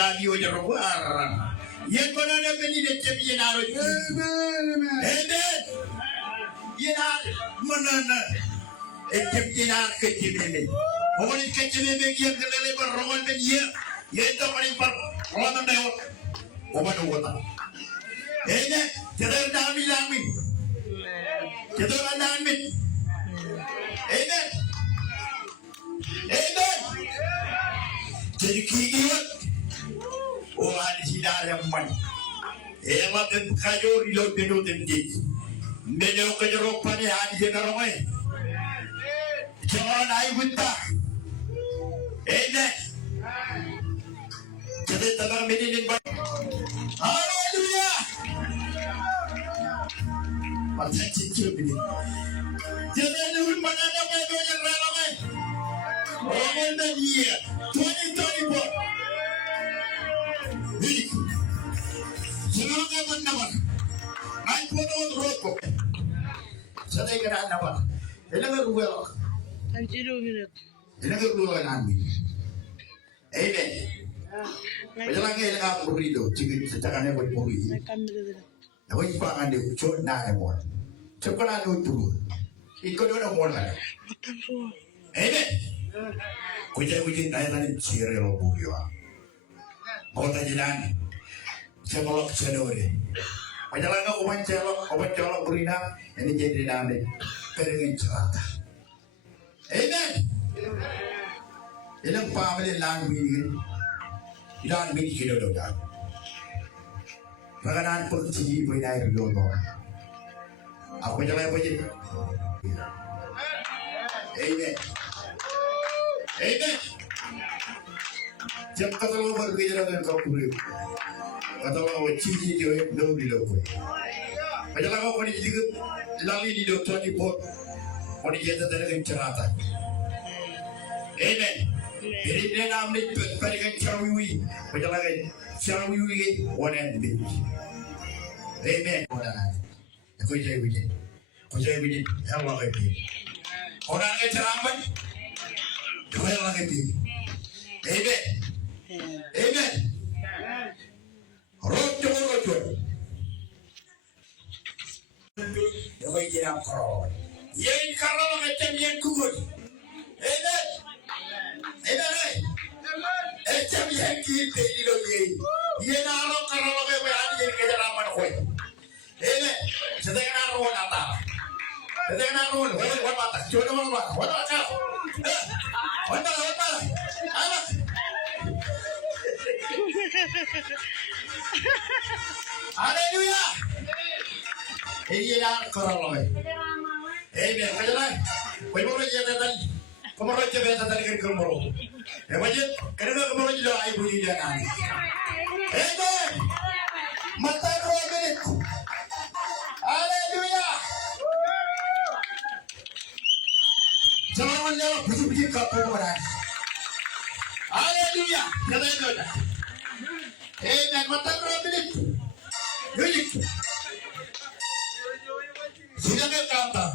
Radio Yaruar. Yan ko na naman ni Yenaro. Amen. Yenar manana. Yenar kecilin. Orang kecilin yang kelele berongan dan ye itu paling par. Orang mana yang orang orang. Amen. Jadi kami lami. Jadi kami. Amen. Amen. Jadi kiat. Oh, ada tidak yang mana? Emak dan kayu reload dulu tempat. Menyo kayu pani ada yang ramai. Jangan ayu buta. Jadi tanah meninin bar. Haleluya. Pasal cincin ini. Jadi lu mana ada yang ramai? Oh, mana dia? 2024. Semoga mendapat. Aku mau rokok. Saya kira dapat. Elang aku. Anjiro minat. Elang aku nanti. Amen. Jangan elang aku berido. Jika setakannya boleh beri. Aku ibarat dia cuma nak mau. Cepat anu tu. Ikut orang mau lah. Amen. Kucing nanya ciri lo bukiwa. Kota jalan. Sekolok sedore. Pajalan aku pancelok berina ini jadi nane peringin cerita. Amen. Ilang pamilya lang binigyan. Ilan binigyan daw daw. Pagkanaan po sige po inay rin mo. Ako jalan po jadi. Amen. Amen. Jam kalau berbeda dengan kau pulih. Atau cici dia dulu di luar. Macam apa kau ni juga lali di luar tuan ibu, kau ni jadi dengan cerita. Amen. Jadi dia nama ni dengan carawi, macam lagi carawi one and big. Amen. Kau jadi begini, Allah lagi. Orang yang ceramah, kau yang lagi. Amen. Amen. Rojo. Dawai kira karo. Yang karo macam yang kugut. Amen. Amen. Macam yang kita ini lagi. Yang naro karo lagi berani yang kita ramai koi. Amen. Sedang naro nata. Sedang naro. What mata? Jodoh mana? What mata? What mata? Apa? Haleluya. Ini yang korang lagi. Amen. Macam kau mau jadi tadi. Kau mau jadi tadi kan kau mau. Macam kerana kau mau jadi ibu dia kan. Amen. Mata roh belit. Haleluya. Jangan jawab puji-puji kau orang. Haleluya. Haleluya. Amen. Mata roh belit. Belit. Sudah kata.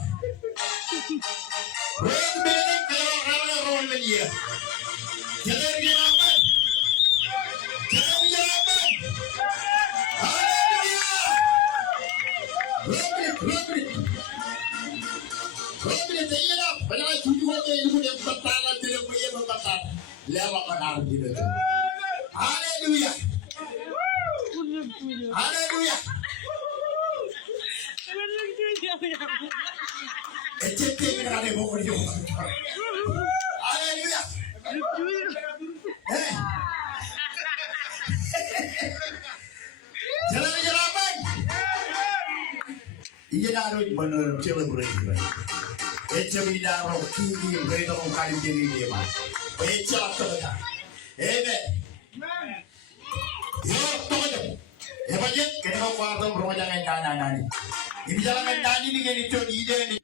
Roh belit kalau orang roh belia. Jangan dia apa? Jangan dia apa? Haleluya. Roh belit. Roh belit dia apa? Kalau tujuan dia itu yang bertanya dia punya berkata lewat kenal dia. Haleluya. Haleluya. Ecete mina kane bokor yo. Haleluya. Jalan. Iya naro bener cewek berani. Ece mina ro kiri bedo kali diri dia mas. Ece apa dah? Yo tokonya. Hebatnya kena kau kuartal rumah jangan nani. Ini jalan nani ni kan itu ide ni.